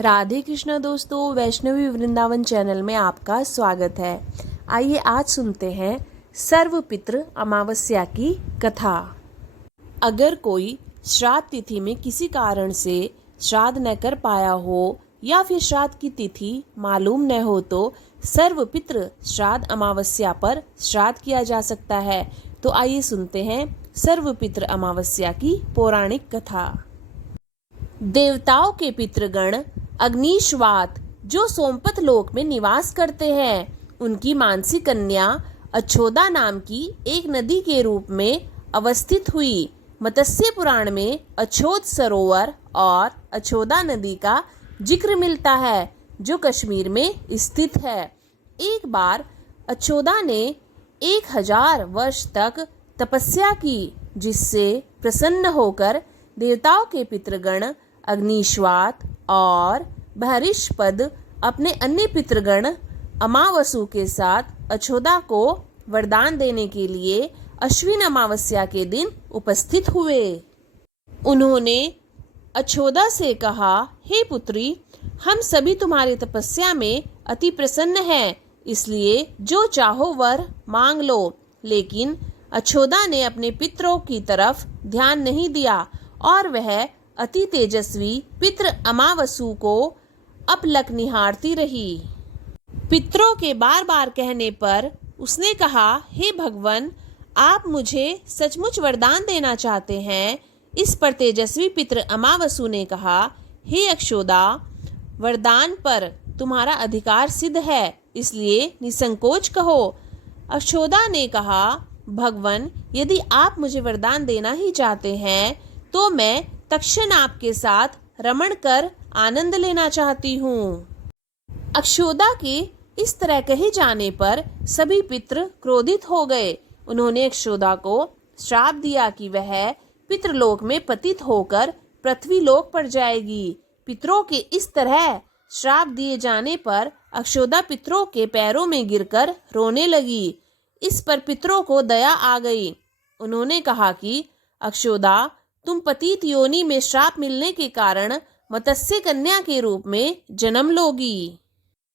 राधे कृष्णा दोस्तों, वैष्णवी वृंदावन चैनल में आपका स्वागत है। आइए आज सुनते हैं सर्वपितृ अमावस्या की कथा। अगर कोई श्राद्ध तिथि में किसी कारण से श्राद्ध न कर पाया हो या फिर श्राद्ध की तिथि मालूम न हो तो सर्वपितृ श्राद्ध अमावस्या पर श्राद्ध किया जा सकता है। तो आइए सुनते हैं सर्वपितृ अमावस्या की पौराणिक कथा। देवताओं के पितृगण अग्निश्वात जो सोमपत लोक में निवास करते हैं, उनकी मानसी कन्या अछोदा नाम की एक नदी के रूप में अवस्थित हुई। मत्स्य पुराण में अछोद सरोवर और अछोदा नदी का जिक्र मिलता है जो कश्मीर में स्थित है। एक बार अछोदा ने 1000 वर्ष तक तपस्या की, जिससे प्रसन्न होकर देवताओं के पितृगण अग्निश्वात और बहरिष्पद अपने अन्य पितृगण अमावसु के साथ अछोदा को वरदान देने के लिए अश्विन अमावस्या के दिन उपस्थित हुए। उन्होंने अछोदा से कहा, हे पुत्री, हम सभी तुम्हारी तपस्या में अति प्रसन्न हैं, इसलिए जो चाहो वर मांग लो। लेकिन अछोदा ने अपने पितरों की तरफ ध्यान नहीं दिया और वह अति तेजस्वी पितृ अमावसु को अपलक निहारती रही। पितरों के बार बार कहने पर उसने कहा, हे भगवान, आप मुझे सचमुच वरदान देना चाहते हैं। इस पर तेजस्वी पितृ अमावसु ने कहा, हे अक्षोदा, वरदान पर तुम्हारा अधिकार सिद्ध है, इसलिए निसंकोच कहो। अक्षोदा ने कहा, भगवान, यदि आप मुझे वरदान देना ही चाहते हैं तो मैं तक्षण आपके साथ रमण कर आनंद लेना चाहती हूँ। अक्षोदा के इस तरह कहे जाने पर सभी पितृ क्रोधित हो गए। उन्होंने अक्षोदा को श्राप दिया कि वह पितृलोक में पतित होकर पृथ्वी लोक पर जाएगी। पितरों के इस तरह श्राप दिए जाने पर अक्षोदा पितरों के पैरों में गिरकर रोने लगी। इस पर पितरों को दया आ गई। उन्होंने कहा कि अक्षोदा, तुम पतित योनि में श्राप मिलने के कारण मत्स्य कन्या के रूप में जन्म लोगी।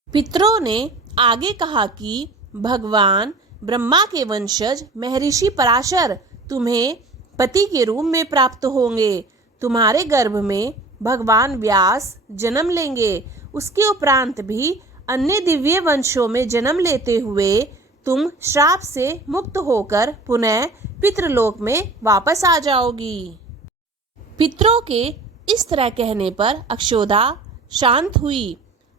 पितरों ने आगे कहा कि भगवान ब्रह्मा के वंशज महर्षि पराशर तुम्हें पति के रूप में प्राप्त होंगे। तुम्हारे गर्भ में भगवान व्यास जन्म लेंगे। उसके उपरांत भी अन्य दिव्य वंशों में जन्म लेते हुए तुम श्राप से मुक्त होकर पुनः पितृलोक में वापस आ जाओगी। पितरों के इस तरह कहने पर अक्षोदा शांत हुई।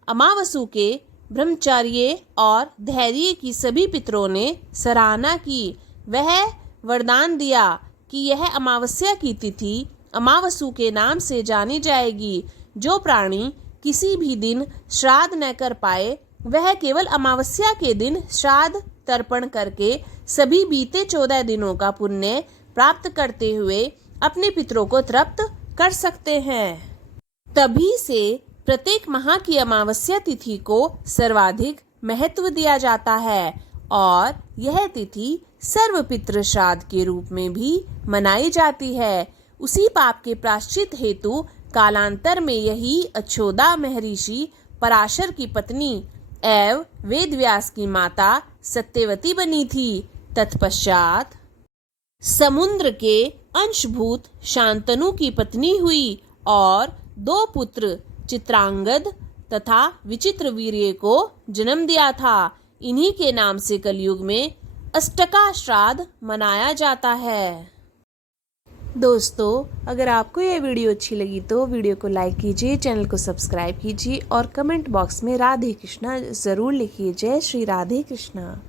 अमावसु के ब्रह्मचर्य और धैर्य की सभी पितरों ने सराहना की। वह वरदान दिया कि यह अमावस्या की तिथि अमावसु के नाम से जानी जाएगी। जो प्राणी किसी भी दिन श्राद्ध न कर पाए, वह केवल अमावस्या के दिन श्राद्ध तर्पण करके सभी बीते 14 दिनों का पुण्य प्राप्त करते हुए अपने पितरों को तृप्त कर सकते हैं। तभी से प्रत्येक माह की अमावस्या तिथि को सर्वाधिक महत्व दिया जाता है और यह तिथि सर्वपितृ श्राद्ध के रूप में भी मनाई जाती है। उसी पाप के प्रायश्चित हेतु कालांतर में यही अछोदा महर्षि पराशर की पत्नी एवं वेदव्यास की माता सत्यवती बनी थी। तत्पश्चात समुद्र के अंशभूत शांतनु की पत्नी हुई और 2 पुत्र चित्रांगद तथा विचित्र वीर्य को जन्म दिया था। इन्हीं के नाम से कलयुग में अष्टका श्राद्ध मनाया जाता है। दोस्तों, अगर आपको यह वीडियो अच्छी लगी तो वीडियो को लाइक कीजिए, चैनल को सब्सक्राइब कीजिए और कमेंट बॉक्स में राधे कृष्णा ज़रूर लिखिए। जय श्री राधे कृष्णा।